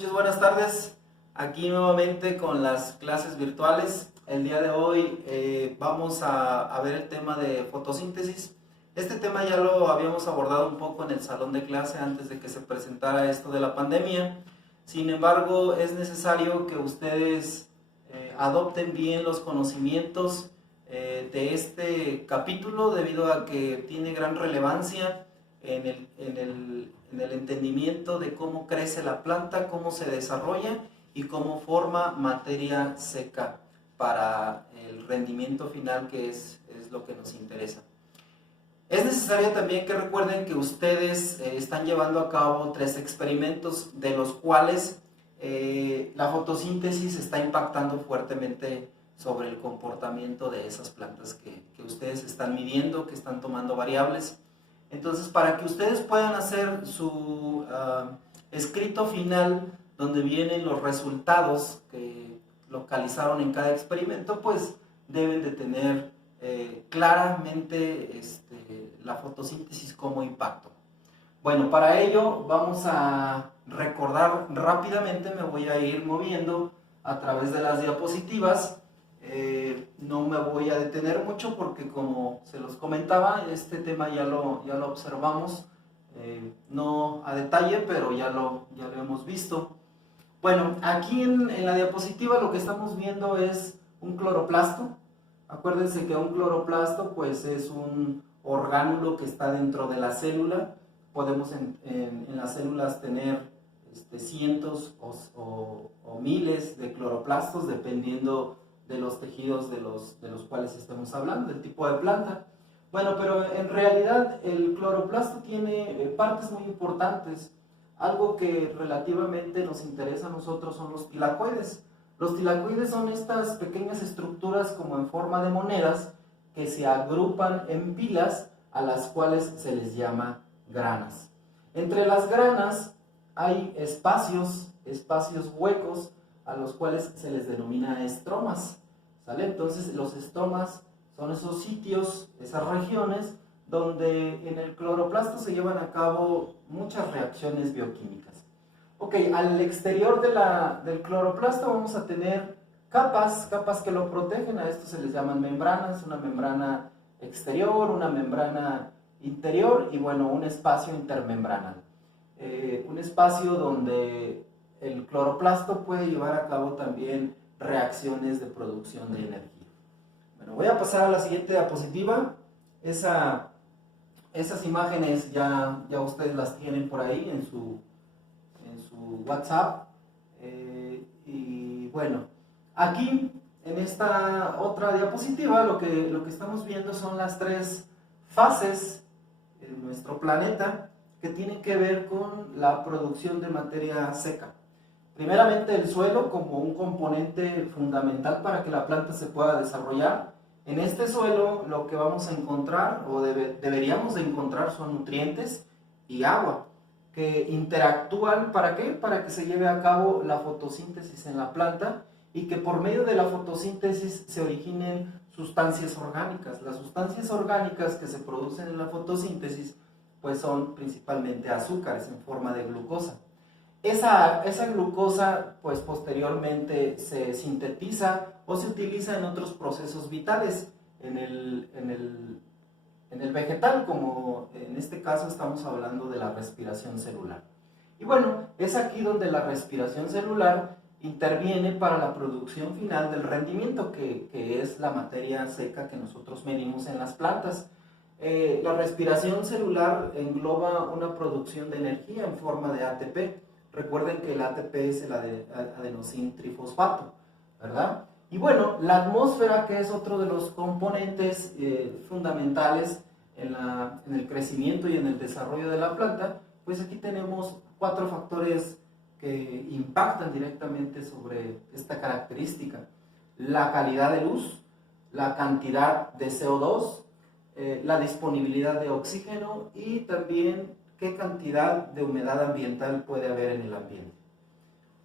muchachos, buenas tardes. Aquí nuevamente con las clases virtuales. El día de hoy vamos a ver el tema de fotosíntesis. Este tema ya lo habíamos abordado un poco en el salón de clase antes de que se presentara esto de la pandemia. Sin embargo, es necesario que ustedes adopten bien los conocimientos de este capítulo debido a que tiene gran relevancia en el entendimiento de cómo crece la planta, cómo se desarrolla y cómo forma materia seca para el rendimiento final, que es lo que nos interesa. Es necesario también que recuerden que ustedes están llevando a cabo 3 experimentos, de los cuales la fotosíntesis está impactando fuertemente sobre el comportamiento de esas plantas que ustedes están midiendo, que están tomando variables. Entonces, para que ustedes puedan hacer su escrito final, donde vienen los resultados que localizaron en cada experimento, pues deben de tener claramente la fotosíntesis como impacto. Bueno, para ello vamos a recordar rápidamente, me voy a ir moviendo a través de las diapositivas. No me voy a detener mucho porque, como se los comentaba, este tema ya lo observamos, no a detalle, pero ya lo hemos visto. Bueno, aquí en la diapositiva lo que estamos viendo es un cloroplasto. Acuérdense que un cloroplasto pues es un orgánulo que está dentro de la célula. Podemos en las células tener cientos o miles de cloroplastos, dependiendo de los tejidos de los cuales estemos hablando, del tipo de planta. Bueno, pero en realidad el cloroplasto tiene partes muy importantes. Algo que relativamente nos interesa a nosotros son los tilacoides. Los tilacoides son estas pequeñas estructuras como en forma de monedas que se agrupan en pilas, a las cuales se les llama granas. Entre las granas hay espacios huecos, a los cuales se les denomina estromas, ¿sale? Entonces los estromas son esos sitios, esas regiones donde en el cloroplasto se llevan a cabo muchas reacciones bioquímicas. Ok, al exterior del cloroplasto vamos a tener capas que lo protegen. A esto se les llaman membranas, una membrana exterior, una membrana interior y bueno, un espacio intermembranal. Un espacio donde el cloroplasto puede llevar a cabo también reacciones de producción de energía. Bueno, voy a pasar a la siguiente diapositiva. Esas imágenes ya ustedes las tienen por ahí en su WhatsApp. Y bueno, aquí en esta otra diapositiva lo que estamos viendo son las 3 fases en nuestro planeta que tienen que ver con la producción de materia seca. Primeramente, el suelo como un componente fundamental para que la planta se pueda desarrollar. En este suelo lo que vamos a encontrar o deberíamos de encontrar son nutrientes y agua que interactúan. ¿Para qué? Para que se lleve a cabo la fotosíntesis en la planta y que por medio de la fotosíntesis se originen sustancias orgánicas. Las sustancias orgánicas que se producen en la fotosíntesis pues son principalmente azúcares en forma de glucosa. Esa glucosa pues posteriormente se sintetiza o se utiliza en otros procesos vitales en el vegetal, como en este caso estamos hablando de la respiración celular. Y bueno, es aquí donde la respiración celular interviene para la producción final del rendimiento, que es la materia seca que nosotros medimos en las plantas. La respiración celular engloba una producción de energía en forma de ATP. Recuerden que el ATP es el adenosín trifosfato, ¿verdad? Y bueno, la atmósfera, que es otro de los componentes fundamentales en el crecimiento y en el desarrollo de la planta, pues aquí tenemos 4 factores que impactan directamente sobre esta característica: la calidad de luz, la cantidad de CO2, la disponibilidad de oxígeno y también qué cantidad de humedad ambiental puede haber en el ambiente.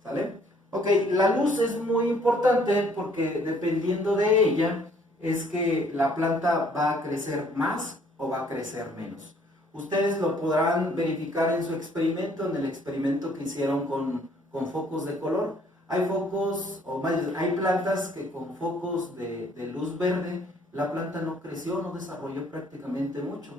¿Sale? Ok, la luz es muy importante porque dependiendo de ella es que la planta va a crecer más o va a crecer menos. Ustedes lo podrán verificar en su experimento, en el experimento que hicieron con con focos de color. Hay focos, o más bien, hay plantas que con focos de luz verde, la planta no creció, no desarrolló prácticamente mucho,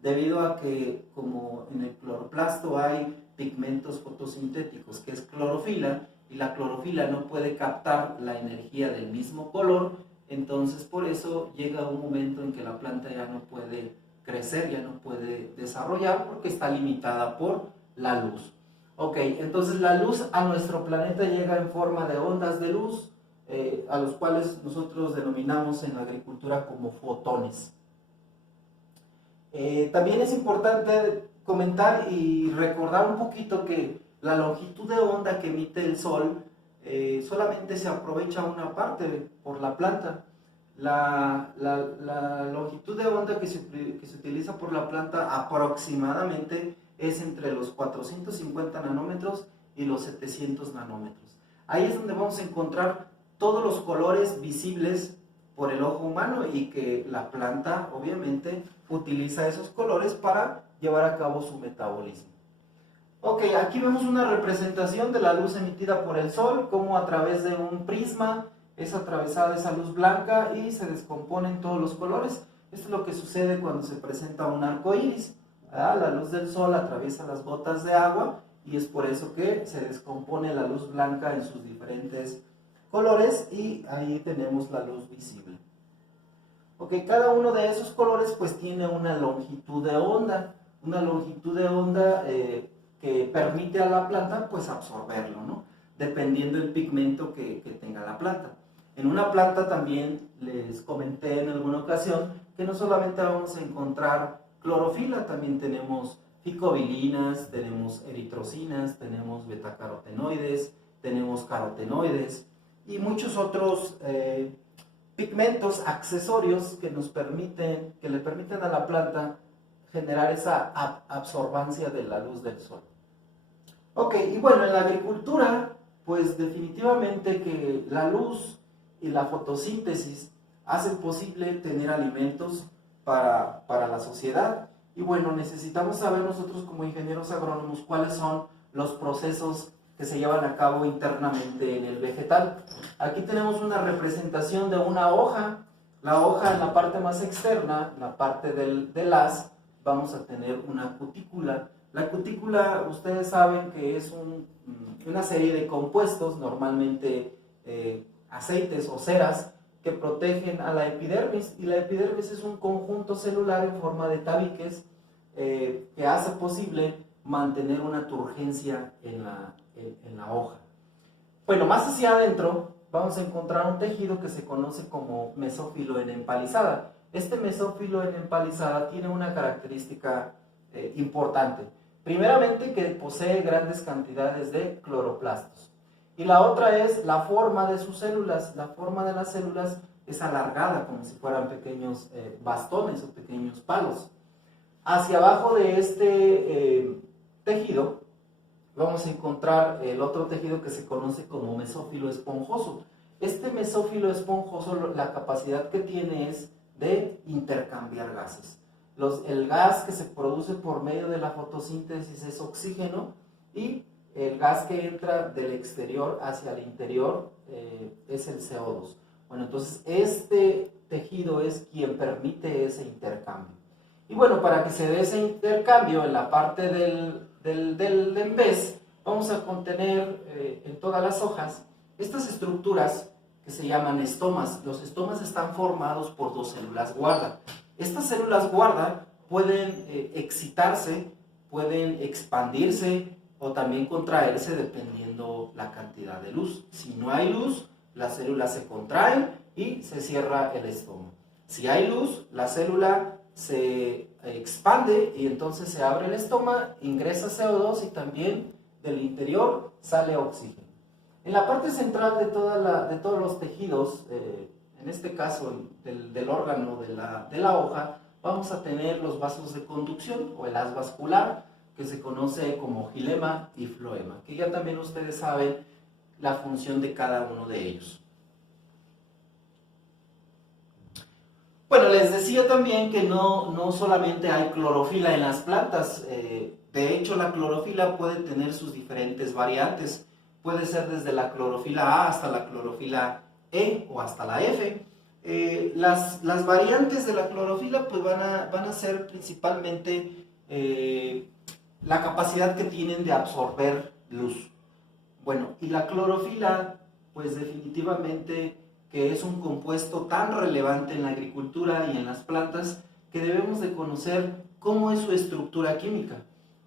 debido a que como en el cloroplasto hay pigmentos fotosintéticos, que es clorofila, y la clorofila no puede captar la energía del mismo color, entonces por eso llega un momento en que la planta ya no puede crecer, ya no puede desarrollar, porque está limitada por la luz. Ok, entonces la luz a nuestro planeta llega en forma de ondas de luz, a los cuales nosotros denominamos en la agricultura como fotones. También es importante comentar y recordar un poquito que la longitud de onda que emite el sol solamente se aprovecha una parte por la planta. La longitud de onda que se utiliza por la planta aproximadamente es entre los 450 nanómetros y los 700 nanómetros. Ahí es donde vamos a encontrar todos los colores visibles por el ojo humano y que la planta obviamente utiliza esos colores para llevar a cabo su metabolismo. Ok, aquí vemos una representación de la luz emitida por el sol, como a través de un prisma es atravesada esa luz blanca y se descomponen todos los colores. Esto es lo que sucede cuando se presenta un arco iris. La luz del sol atraviesa las gotas de agua y es por eso que se descompone la luz blanca en sus diferentes colores y ahí tenemos la luz visible. Ok, cada uno de esos colores pues tiene una longitud de onda, que permite a la planta pues absorberlo, ¿no? Dependiendo del pigmento que tenga la planta. En una planta también les comenté en alguna ocasión que no solamente vamos a encontrar clorofila, también tenemos ficobilinas, tenemos eritrocinas, tenemos betacarotenoides, tenemos carotenoides y muchos otros pigmentos accesorios que le permiten a la planta generar esa absorbancia de la luz del sol. Ok, y bueno, en la agricultura, pues definitivamente que la luz y la fotosíntesis hacen posible tener alimentos para la sociedad. Y bueno, necesitamos saber nosotros como ingenieros agrónomos cuáles son los procesos que se llevan a cabo internamente en el vegetal. Aquí tenemos una representación de una hoja. La hoja en la parte más externa, en la parte del haz, vamos a tener una cutícula. La cutícula, ustedes saben que es una serie de compuestos, normalmente aceites o ceras, que protegen a la epidermis, y la epidermis es un conjunto celular en forma de tabiques que hace posible mantener una turgencia en la hoja. Bueno, más hacia adentro vamos a encontrar un tejido que se conoce como mesófilo en empalizada. Este mesófilo en empalizada tiene una característica importante. Primeramente, que posee grandes cantidades de cloroplastos. Y la otra es la forma de sus células. La forma de las células es alargada, como si fueran pequeños bastones o pequeños palos. Hacia abajo de este tejido vamos a encontrar el otro tejido que se conoce como mesófilo esponjoso. Este mesófilo esponjoso, la capacidad que tiene es de intercambiar gases. El gas que se produce por medio de la fotosíntesis es oxígeno, y el gas que entra del exterior hacia el interior es el CO2. Bueno, entonces este tejido es quien permite ese intercambio. Y bueno, para que se dé ese intercambio en la parte del envés, vamos a contener en todas las hojas estas estructuras que se llaman estomas. Los estomas están formados por dos células guarda. Estas células guarda pueden excitarse, pueden expandirse o también contraerse dependiendo la cantidad de luz. Si no hay luz, las células se contraen y se cierra el estoma. Si hay luz, la célula se expande y entonces se abre el estoma, ingresa CO2 y también del interior sale oxígeno. En la parte central de todos los tejidos, en este caso del órgano de la hoja, vamos a tener los vasos de conducción o el haz vascular, que se conoce como xilema y floema, que ya también ustedes saben la función de cada uno de ellos. Bueno, les decía también que no solamente hay clorofila en las plantas, de hecho la clorofila puede tener sus diferentes variantes. puede ser desde la clorofila A hasta la clorofila E o hasta la F. Las variantes de la clorofila pues van a ser principalmente la capacidad que tienen de absorber luz. Bueno, y la clorofila pues definitivamente que es un compuesto tan relevante en la agricultura y en las plantas que debemos de conocer cómo es su estructura química.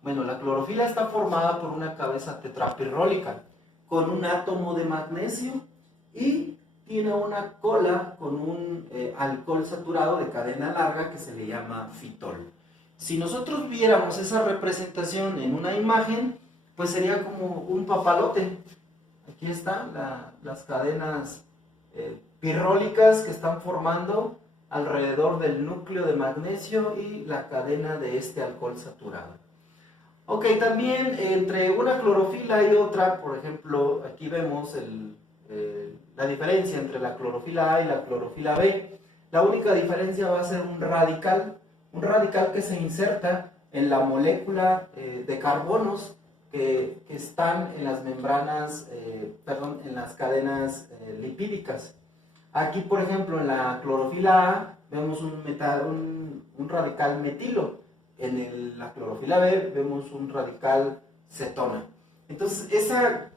Bueno, la clorofila está formada por una cabeza tetrapirrólica con un átomo de magnesio y tiene una cola con un alcohol saturado de cadena larga que se le llama fitol. Si nosotros viéramos esa representación en una imagen, pues sería como un papalote. Aquí están las cadenas pirrólicas que están formando alrededor del núcleo de magnesio y la cadena de este alcohol saturado. Ok, también entre una clorofila y otra, por ejemplo, aquí vemos la diferencia entre la clorofila A y la clorofila B. La única diferencia va a ser un radical que se inserta en la molécula de carbonos que están en las membranas, en las cadenas lipídicas. Aquí, por ejemplo, en la clorofila A vemos un radical metilo. En la clorofila B vemos un radical cetona. Entonces, esa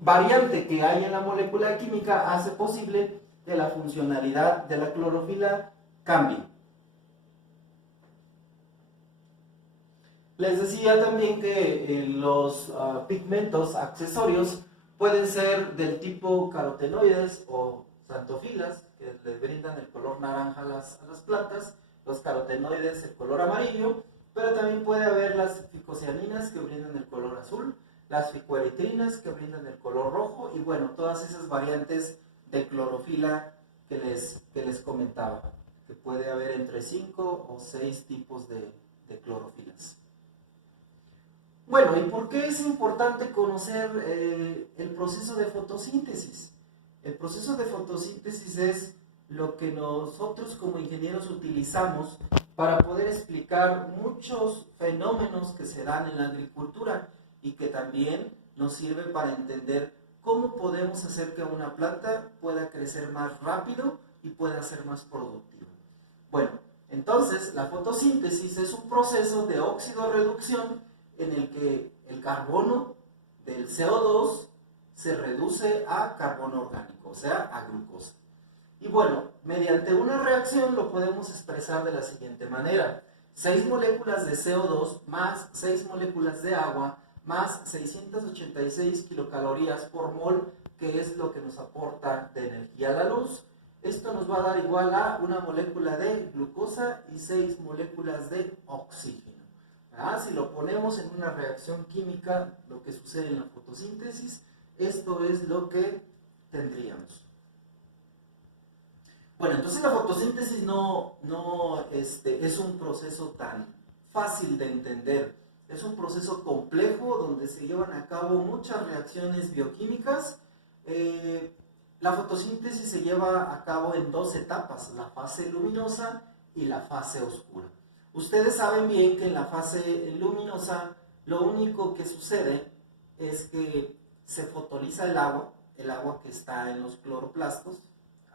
variante que hay en la molécula química hace posible que la funcionalidad de la clorofila cambie. Les decía también que los pigmentos accesorios pueden ser del tipo carotenoides o xantofilas, que le brindan el color naranja a las plantas, los carotenoides el color amarillo, pero también puede haber las ficocianinas que brindan el color azul, las ficoeritrinas que brindan el color rojo y bueno, todas esas variantes de clorofila que les comentaba, que puede haber entre 5 o 6 tipos de clorofilas. Bueno, ¿y por qué es importante conocer el proceso de fotosíntesis? El proceso de fotosíntesis es lo que nosotros como ingenieros utilizamos para poder explicar muchos fenómenos que se dan en la agricultura y que también nos sirve para entender cómo podemos hacer que una planta pueda crecer más rápido y pueda ser más productiva. Bueno, entonces la fotosíntesis es un proceso de óxido-reducción en el que el carbono del CO2 se reduce a carbono orgánico, o sea, a glucosa. Y bueno, mediante una reacción lo podemos expresar de la siguiente manera. 6 moléculas de CO2 más 6 moléculas de agua más 686 kilocalorías por mol, que es lo que nos aporta de energía a la luz. Esto nos va a dar igual a una molécula de glucosa y 6 moléculas de oxígeno. Si lo ponemos en una reacción química, lo que sucede en la fotosíntesis, esto es lo que tendríamos. Bueno, entonces la fotosíntesis no es un proceso tan fácil de entender. Es un proceso complejo donde se llevan a cabo muchas reacciones bioquímicas. La fotosíntesis se lleva a cabo en 2 etapas, la fase luminosa y la fase oscura. Ustedes saben bien que en la fase luminosa lo único que sucede es que se fotoliza el agua que está en los cloroplastos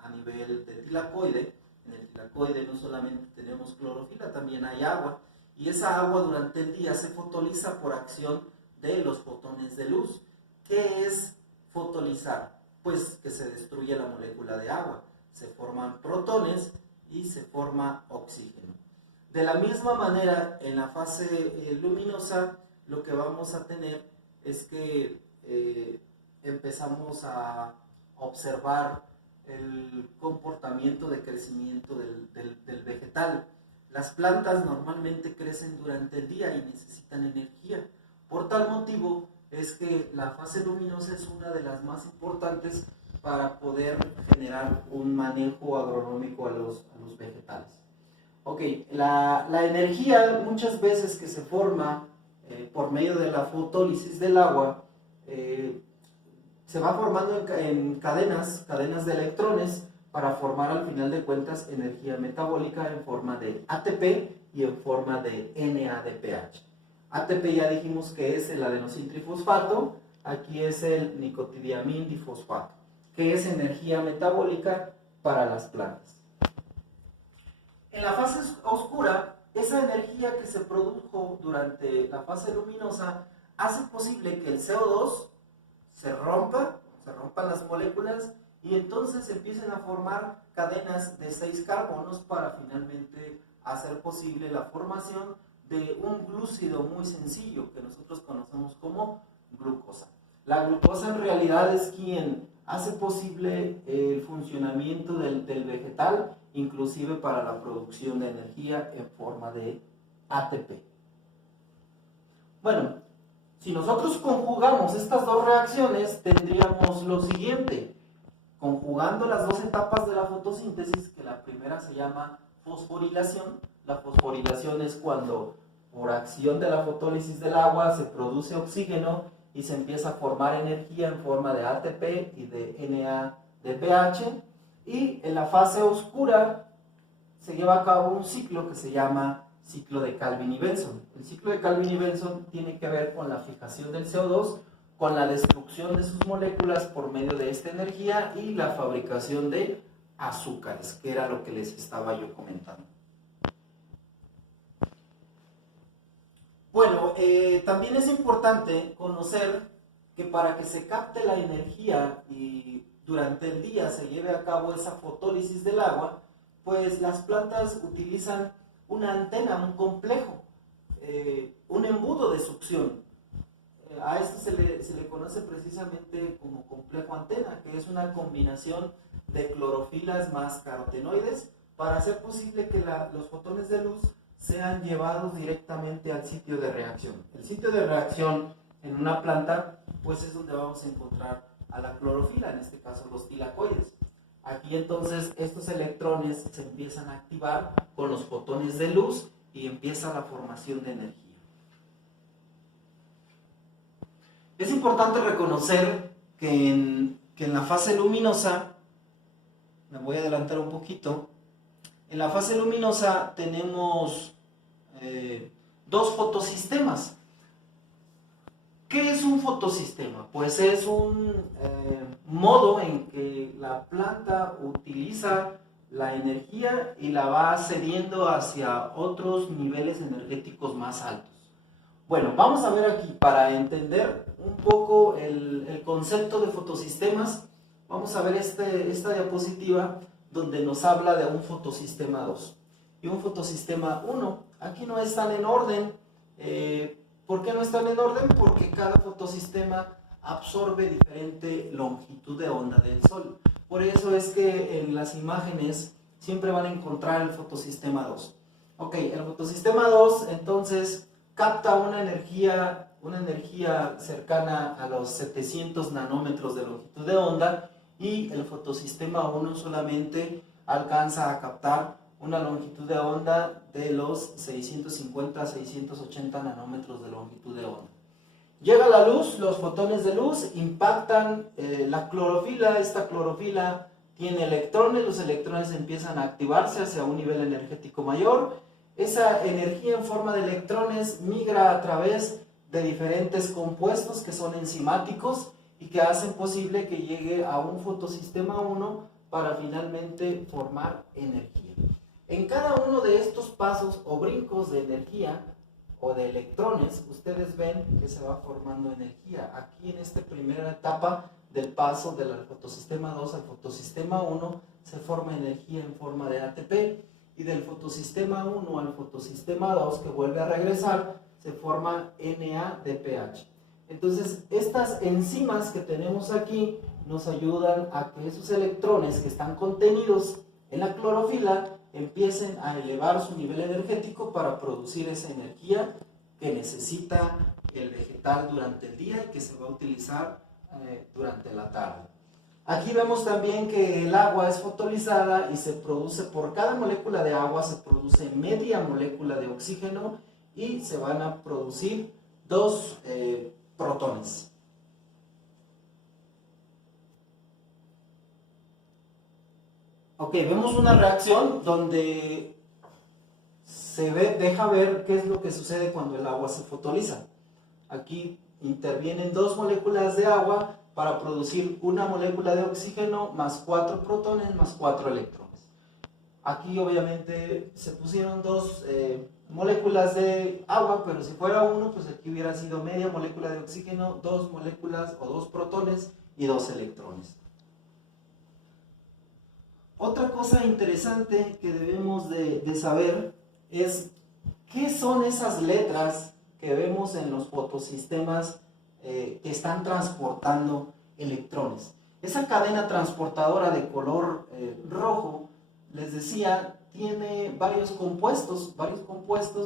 a nivel de tilacoide. En el tilacoide no solamente tenemos clorofila, también hay agua. Y esa agua durante el día se fotoliza por acción de los fotones de luz. ¿Qué es fotolizar? Pues que se destruye la molécula de agua. Se forman protones y se forma oxígeno. De la misma manera, en la fase luminosa, lo que vamos a tener es que empezamos a observar el comportamiento de crecimiento del vegetal. Las plantas normalmente crecen durante el día y necesitan energía. Por tal motivo es que la fase luminosa es una de las más importantes para poder generar un manejo agronómico a los vegetales. Ok, la energía muchas veces que se forma por medio de la fotólisis del agua se va formando en cadenas de electrones para formar al final de cuentas energía metabólica en forma de ATP y en forma de NADPH. ATP ya dijimos que es el adenosintrifosfato aquí es el nicotidiamín difosfato, que es energía metabólica para las plantas. En la fase oscura, esa energía que se produjo durante la fase luminosa hace posible que el CO2 se rompan las moléculas y entonces empiecen a formar cadenas de 6 carbonos para finalmente hacer posible la formación de un glúcido muy sencillo que nosotros conocemos como glucosa. La glucosa en realidad es quien hace posible el funcionamiento del vegetal, inclusive para la producción de energía en forma de ATP. Bueno, si nosotros conjugamos estas dos reacciones, tendríamos lo siguiente. Conjugando las dos etapas de la fotosíntesis, que la primera se llama fosforilación. La fosforilación es cuando por acción de la fotólisis del agua se produce oxígeno y se empieza a formar energía en forma de ATP y de NADPH. Y en la fase oscura se lleva a cabo un ciclo que se llama ciclo de Calvin y Benson. El ciclo de Calvin y Benson tiene que ver con la fijación del CO2, con la destrucción de sus moléculas por medio de esta energía y la fabricación de azúcares, que era lo que les estaba yo comentando. Bueno, también es importante conocer que para que se capte la energía y durante el día se lleve a cabo esa fotólisis del agua, pues las plantas utilizan una antena, un complejo, un embudo de succión. A esto se le conoce precisamente como complejo antena, que es una combinación de clorofilas más carotenoides para hacer posible que los fotones de luz sean llevados directamente al sitio de reacción. El sitio de reacción en una planta pues es donde vamos a encontrar a la clorofila, en este caso los tilacoides. Aquí entonces estos electrones se empiezan a activar con los fotones de luz y empieza la formación de energía. Es importante reconocer que en la fase luminosa, me voy a adelantar un poquito, en la fase luminosa tenemos dos fotosistemas. ¿Qué es un fotosistema? Pues es un modo en que la planta utiliza la energía y la va cediendo hacia otros niveles energéticos más altos. Bueno, vamos a ver aquí, para entender un poco el concepto de fotosistemas, vamos a ver esta diapositiva donde nos habla de un fotosistema 2 y un fotosistema 1. Aquí no están en orden. ¿Por qué no están en orden? Porque cada fotosistema absorbe diferente longitud de onda del sol. Por eso es que en las imágenes siempre van a encontrar el fotosistema 2. Ok, el fotosistema 2 entonces capta una energía cercana a los 700 nanómetros de longitud de onda, y el fotosistema 1 solamente alcanza a captar una longitud de onda de los 650 a 680 nanómetros de longitud de onda. Llega la luz, los fotones de luz impactan la clorofila. Esta clorofila tiene electrones, los electrones empiezan a activarse hacia un nivel energético mayor. Esa energía en forma de electrones migra a través de diferentes compuestos que son enzimáticos y que hacen posible que llegue a un fotosistema 1 para finalmente formar energía. En cada uno de estos pasos o brincos de energía o de electrones, ustedes ven que se va formando energía. Aquí en esta primera etapa del paso del fotosistema 2 al fotosistema 1 se forma energía en forma de ATP, y del fotosistema 1 al fotosistema 2, que vuelve a regresar, se forma NADPH. Entonces estas enzimas que tenemos aquí nos ayudan a que esos electrones que están contenidos en la clorofila empiecen a elevar su nivel energético para producir esa energía que necesita el vegetal durante el día y que se va a utilizar durante la tarde. Aquí vemos también que el agua es fotolizada y se produce, por cada molécula de agua se produce media molécula de oxígeno y se van a producir dos protones. Ok, vemos una reacción donde deja ver qué es lo que sucede cuando el agua se fotoliza. Aquí intervienen dos moléculas de agua para producir una molécula de oxígeno más 4 protones más 4 electrones. Aquí obviamente se pusieron dos moléculas de agua, pero si fuera uno, pues aquí hubiera sido media molécula de oxígeno, dos moléculas o dos protones y dos electrones. Otra cosa interesante que debemos de saber es qué son esas letras que vemos en los fotosistemas que están transportando electrones. Esa cadena transportadora de color rojo, les decía, tiene varios compuestos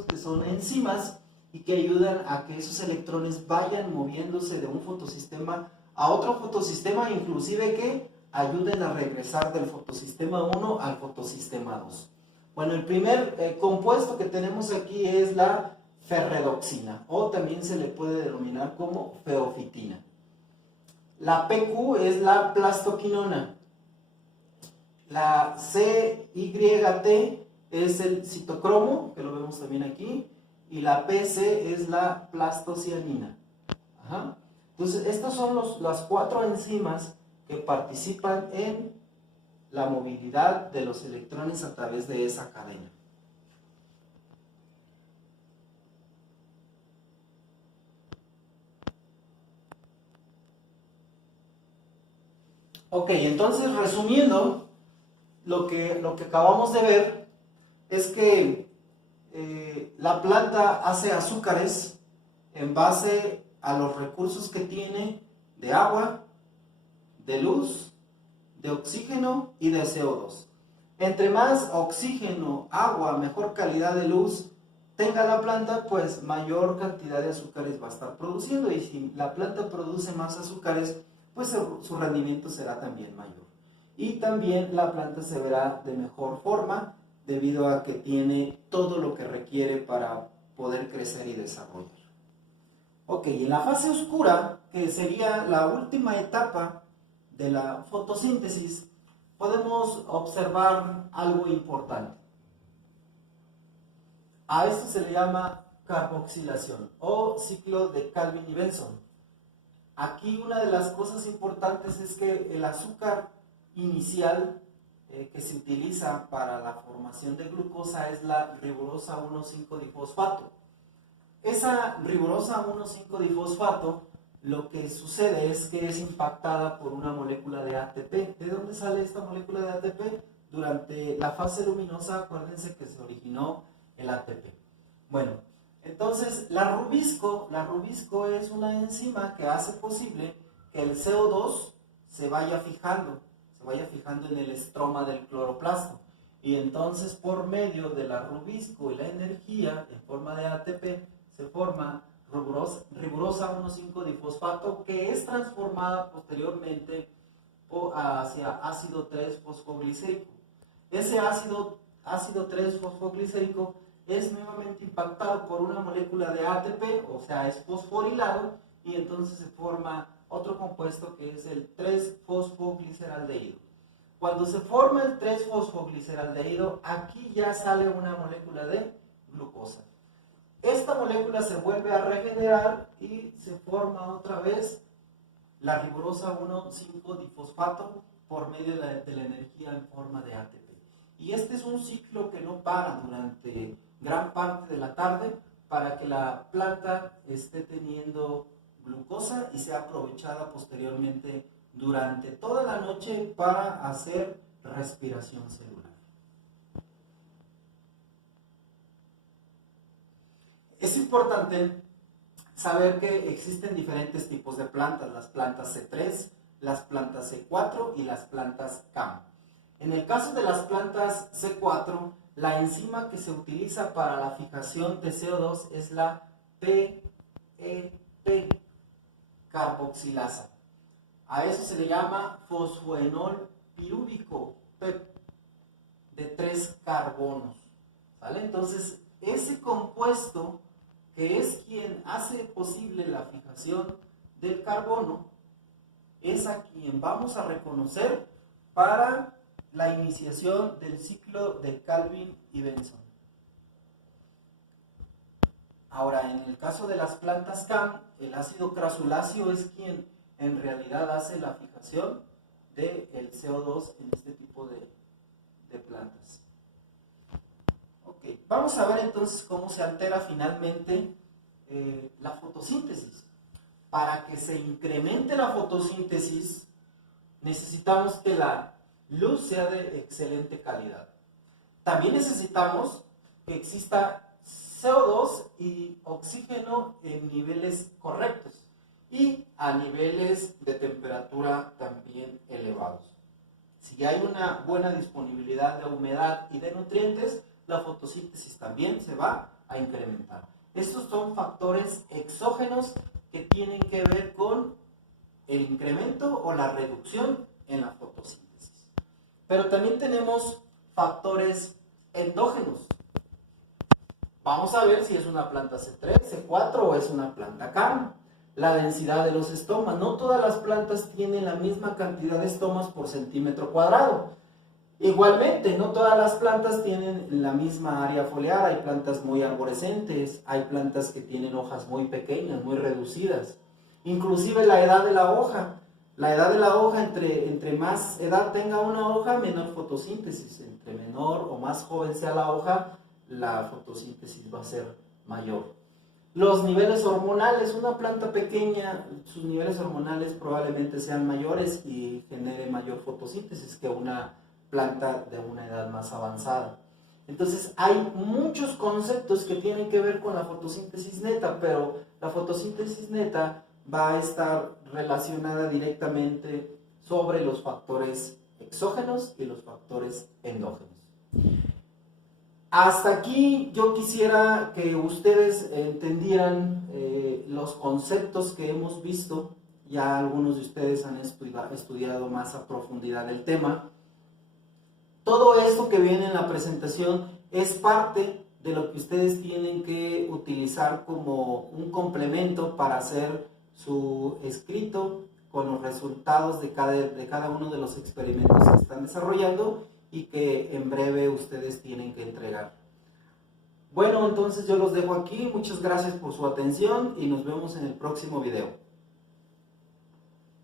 que son enzimas y que ayudan a que esos electrones vayan moviéndose de un fotosistema a otro fotosistema, inclusive que ayuden a regresar del fotosistema 1 al fotosistema 2. Bueno, el primer compuesto que tenemos aquí es la ferredoxina, o también se le puede denominar como feofitina. La PQ es la plastoquinona. La CYT es el citocromo, que lo vemos también aquí, y la PC es la plastocianina. Ajá. Entonces, estas son las 4 enzimas que participan en la movilidad de los electrones a través de esa cadena. Ok, entonces resumiendo, lo que acabamos de ver es que la planta hace azúcares en base a los recursos que tiene de agua, de luz, de oxígeno y de CO2. Entre más oxígeno, agua, mejor calidad de luz tenga la planta, pues mayor cantidad de azúcares va a estar produciendo, y si la planta produce más azúcares, pues su rendimiento será también mayor. Y también la planta se verá de mejor forma debido a que tiene todo lo que requiere para poder crecer y desarrollar. Ok, en la fase oscura, que sería la última etapa de la fotosíntesis, podemos observar algo importante. A esto se le llama carboxilación o ciclo de Calvin y Benson. Aquí una de las cosas importantes es que el azúcar inicial que se utiliza para la formación de glucosa es la ribosa 1,5-difosfato. Esa ribosa 1,5-difosfato, lo que sucede es que es impactada por una molécula de ATP. ¿De dónde sale esta molécula de ATP? Durante la fase luminosa, acuérdense que se originó el ATP. Bueno, entonces la rubisco es una enzima que hace posible que el CO2 se vaya fijando en el estroma del cloroplasto. Y entonces por medio de la rubisco y la energía en forma de ATP se forma ribosa 1,5-difosfato, que es transformada posteriormente hacia ácido 3-fosfoglicérico. Ese ácido 3-fosfoglicérico es nuevamente impactado por una molécula de ATP, o sea, es fosforilado, y entonces se forma otro compuesto que es el 3-fosfogliceraldehído. Cuando se forma el 3-fosfogliceraldehído, aquí ya sale una molécula de glucosa. Esta molécula se vuelve a regenerar y se forma otra vez la ribosa 1,5-difosfato por medio de la energía en forma de ATP. Y este es un ciclo que no para durante gran parte de la tarde para que la planta esté teniendo glucosa y sea aprovechada posteriormente durante toda la noche para hacer respiración celular. Es importante saber que existen diferentes tipos de plantas, las plantas C3, las plantas C4 y las plantas CAM. En el caso de las plantas C4, la enzima que se utiliza para la fijación de CO2 es la PEP, carboxilasa. A eso se le llama fosfoenol pirúvico, PEP, de 3 carbonos. ¿Vale? Entonces, ese compuesto que es quien hace posible la fijación del carbono es a quien vamos a reconocer para la iniciación del ciclo de Calvin y Benson. Ahora, en el caso de las plantas CAM, el ácido crasuláceo es quien en realidad hace la fijación del CO2 en este tipo de plantas. Ok, vamos a ver entonces cómo se altera finalmente la fotosíntesis. Para que se incremente la fotosíntesis, necesitamos que la luz sea de excelente calidad. También necesitamos que exista CO2 y oxígeno en niveles correctos y a niveles de temperatura también elevados. Si hay una buena disponibilidad de humedad y de nutrientes, la fotosíntesis también se va a incrementar. Estos son factores exógenos que tienen que ver con el incremento o la reducción en la fotosíntesis. Pero también tenemos factores endógenos. Vamos a ver si es una planta C3, C4 o es una planta CAM. La densidad de los estomas. No todas las plantas tienen la misma cantidad de estomas por centímetro cuadrado. Igualmente, no todas las plantas tienen la misma área foliar. Hay plantas muy arborescentes, hay plantas que tienen hojas muy pequeñas, muy reducidas. Inclusive la edad de la hoja. La edad de la hoja, entre más edad tenga una hoja, menor fotosíntesis. Entre menor o más joven sea la hoja, la fotosíntesis va a ser mayor. Los niveles hormonales, una planta pequeña, sus niveles hormonales probablemente sean mayores y genere mayor fotosíntesis que una planta de una edad más avanzada. Entonces hay muchos conceptos que tienen que ver con la fotosíntesis neta, pero la fotosíntesis neta va a estar relacionada directamente sobre los factores exógenos y los factores endógenos. Hasta aquí yo quisiera que ustedes entendieran los conceptos que hemos visto. Ya algunos de ustedes han estudiado más a profundidad el tema. Todo esto que viene en la presentación es parte de lo que ustedes tienen que utilizar como un complemento para hacer su escrito con los resultados de cada uno de los experimentos que están desarrollando y que en breve ustedes tienen que entregar. Bueno, entonces yo los dejo aquí. Muchas gracias por su atención y nos vemos en el próximo video.